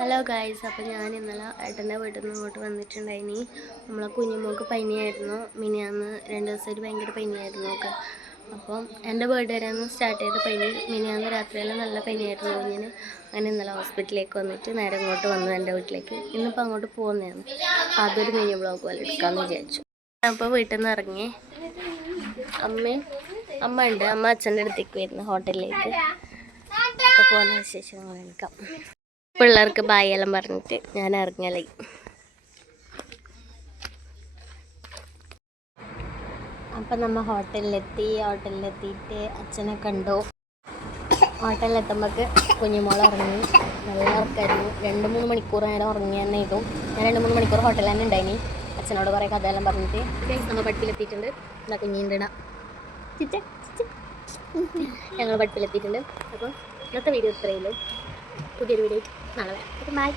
Hello guys, അപ്പോൾ ഞാൻ ഇന്നലെ ഏട്ടൻ്റെ വീട്ടിൽ നിന്ന് ഇങ്ങോട്ട് വന്നിട്ടുണ്ടായിനി. നമ്മളെ കുഞ്ഞുമോൾക്ക് പനിയായിരുന്നു. മിനിയാന്ന് 2 ദിവസമായിട്ട് ഭയങ്കര പനിയായിരുന്നു ഒക്കെ. അപ്പം എൻ്റെ ബർത്ത്ഡേ ആയിരുന്നു സ്റ്റാർട്ട് ചെയ്ത പനി. മിനിയാന്ന് രാത്രിയെല്ലാം നല്ല പനിയായിരുന്നു കുഞ്ഞിന്. അങ്ങനെ ഇന്നലെ ഹോസ്പിറ്റലിലേക്ക് വന്നിട്ട് നേരെ ഇങ്ങോട്ട് വന്നു എൻ്റെ വീട്ടിലേക്ക്. ഇന്നിപ്പോൾ അങ്ങോട്ട് പോകുന്നതാണ്. അപ്പോൾ അതൊരു മിനി വ്ളോഗ് പോലെ എടുക്കാമെന്ന് വിചാരിച്ചു. അപ്പോൾ വീട്ടിൽ നിന്ന് ഇറങ്ങി. അമ്മ ഉണ്ട്. അമ്മ അച്ഛൻ്റെ അടുത്തേക്ക് വരുന്നു ഹോട്ടലിലേക്ക്. അപ്പോൾ പോകുന്ന വിശേഷങ്ങൾ എടുക്കാം. പിള്ളേർക്ക് ബായ് എല്ലാം പറഞ്ഞിട്ട് ഞാൻ ഇറങ്ങലായി. അപ്പം നമ്മൾ ഹോട്ടലിലെത്തിയിട്ട് അച്ഛനെ കണ്ടു. ഹോട്ടലിലെത്തുമ്പോൾക്ക് കുഞ്ഞുമോൾ ഇറങ്ങി. നല്ല ഉറക്കമായിരുന്നു. 2-3 മണിക്കൂർ നേരം ഉറങ്ങി തന്നെ ഇട്ടു. ഞാൻ 2-3 മണിക്കൂർ ഹോട്ടലിൽ തന്നെ ഉണ്ടായിനി. അച്ഛനോട് കുറേ കഥയെല്ലാം പറഞ്ഞിട്ട് നമ്മൾ പഠിപ്പിലെത്തിയിട്ടുണ്ട്. എന്നാ കുഞ്ഞിൻ്റെ ഞങ്ങൾ പഠിപ്പിലെത്തിയിട്ടുണ്ട്. അപ്പോൾ ഇന്നത്തെ വീഡിയോ ഇത്രയേ ഉള്ളൂ. പുതിയൊരു വീഡിയോ നാളെ വരാം. ബൈ.